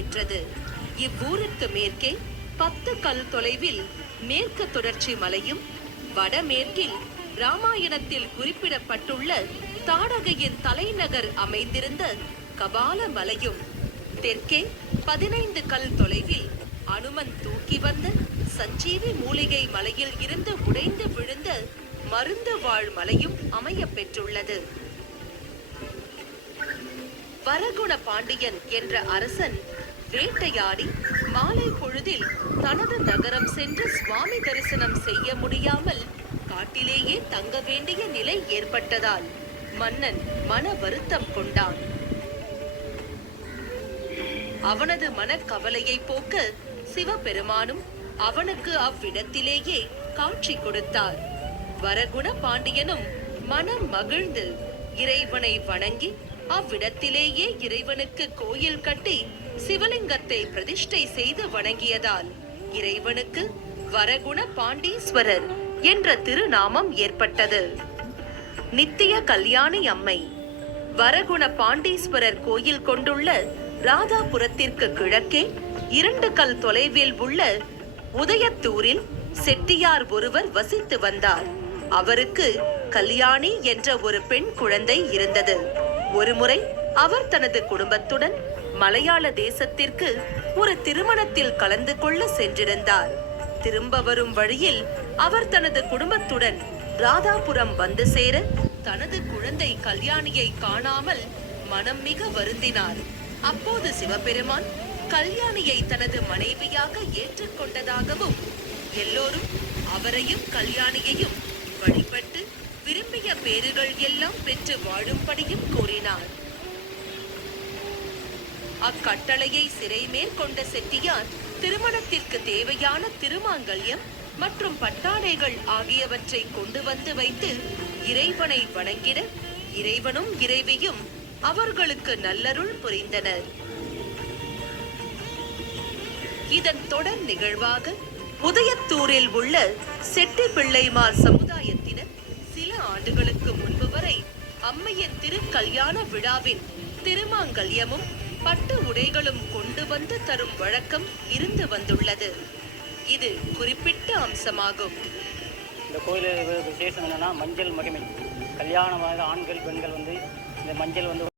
பெற்றது. இவ்வூருக்கு மேற்கே பத்து கல் தொலைவில் மேற்கு தொடர்ச்சி மலையும் வடமேற்கில் ராமாயணத்தில் குறிப்பிடப்பட்டுள்ள தாடகையின் தலைநகர் அமைந்திருந்த கபால மலையும் தெற்கே பதினைந்து கல் தொலைவில் அனுமன் தூக்கி வந்த சஞ்சீவி மூலிகை மலையில் இருந்து உடைந்து விழுந்த மருந்து வாழ் மலையும் அமைய பெற்றுள்ளது. வரகுண பாண்டியன் என்ற அரசன் வேட்டையாடி மாலை பொழுதில் தனது நகரம் சென்று சுவாமி தரிசனம் செய்ய முடியாமல் காட்டிலேயே தங்க வேண்டிய நிலை ஏற்பட்டதால் மன்னன் மன வருத்தம் கொண்டான். அவனது மனக்கவலையை போக்க சிவபெருமானும் அவனுக்கு அவ்விடத்திலேயே காட்சி கொடுத்தார். வரகுண பாண்டியனும் மனம் மகிழ்ந்து இறைவனை வணங்கி அவ்விடத்திலேயே இறைவனுக்கு கோயில் கட்டி சிவலிங்கத்தை பிரதிஷ்டை செய்து வணங்கியதால் இறைவனுக்கு வரகுண பாண்டீஸ்வரர் என்ற திருநாமம் ஏற்பட்டது. நித்திய கல்யாணி அம்மை வரகுண பாண்டீஸ்வரர் கோயில் கொண்டுள்ள ராதாபுரத்திற்கு கிழக்கே இரண்டு கல் தொலைவில் உள்ள உதயத்தூரில் செட்டியார் ஒருவர் வசித்து வந்தார். அவருக்கு கல்யாணி என்ற ஒரு பெண் குழந்தை இருந்தது. ஒருமுறை அவர் தனது குடும்பத்துடன் மலையாள தேசத்திற்கு ஒரு திருமணத்தில் கலந்து கொள்ள சென்றிருந்தார். திரும்ப வரும் வழியில் அவர் தனது குடும்பத்துடன் ராதாபுரம் வந்து சேர தனது குழந்தை கல்யாணியை காணாமல் மனம் மிக வருந்தினார். அப்போது சிவபெருமான் கல்யாணியை தனது மனைவியாக ஏற்றுக்கொண்டதாகவும் எல்லோரும் அவரையும் கல்யாணியையும் வழிபட்டு விரும்பிய பேறுகள் எல்லாம் பெற்று வாழும்படியும் கூறினார். அக்கட்டளையை சிறை மேற்கொண்ட செட்டியார் திருமணத்திற்கு தேவையான திருமாங்கல்யம் மற்றும் பட்டாடைகள் ஆகியவற்றை கொண்டு வந்து வைத்து இறைவனை வணங்கிட இறைவனும் இறைவியும் அவர்களுக்கு நல்லருள் புரிந்தனர். இதன் தொடர் நிகழ்வாக உதயத்தூரில் உள்ள செட்டி பிள்ளைமார் சமுதாயத்தினர் சில ஆண்டுகளுக்கு முன்பு வரை அம்மையின் திருக்கல்யாண விழாவின் திருமாங்கல்யமும் பட்டு உடைகளும் கொண்டு வந்து தரும் வழக்கம் இருந்து வந்துள்ளது. இது குறிப்பிட்ட அம்சமாகும். இந்த கோயிலில் விசேஷம் என்னன்னா மஞ்சள் மகிமை. கல்யாணமாக ஆண்கள் பெண்கள் வந்து இந்த மஞ்சள் வந்து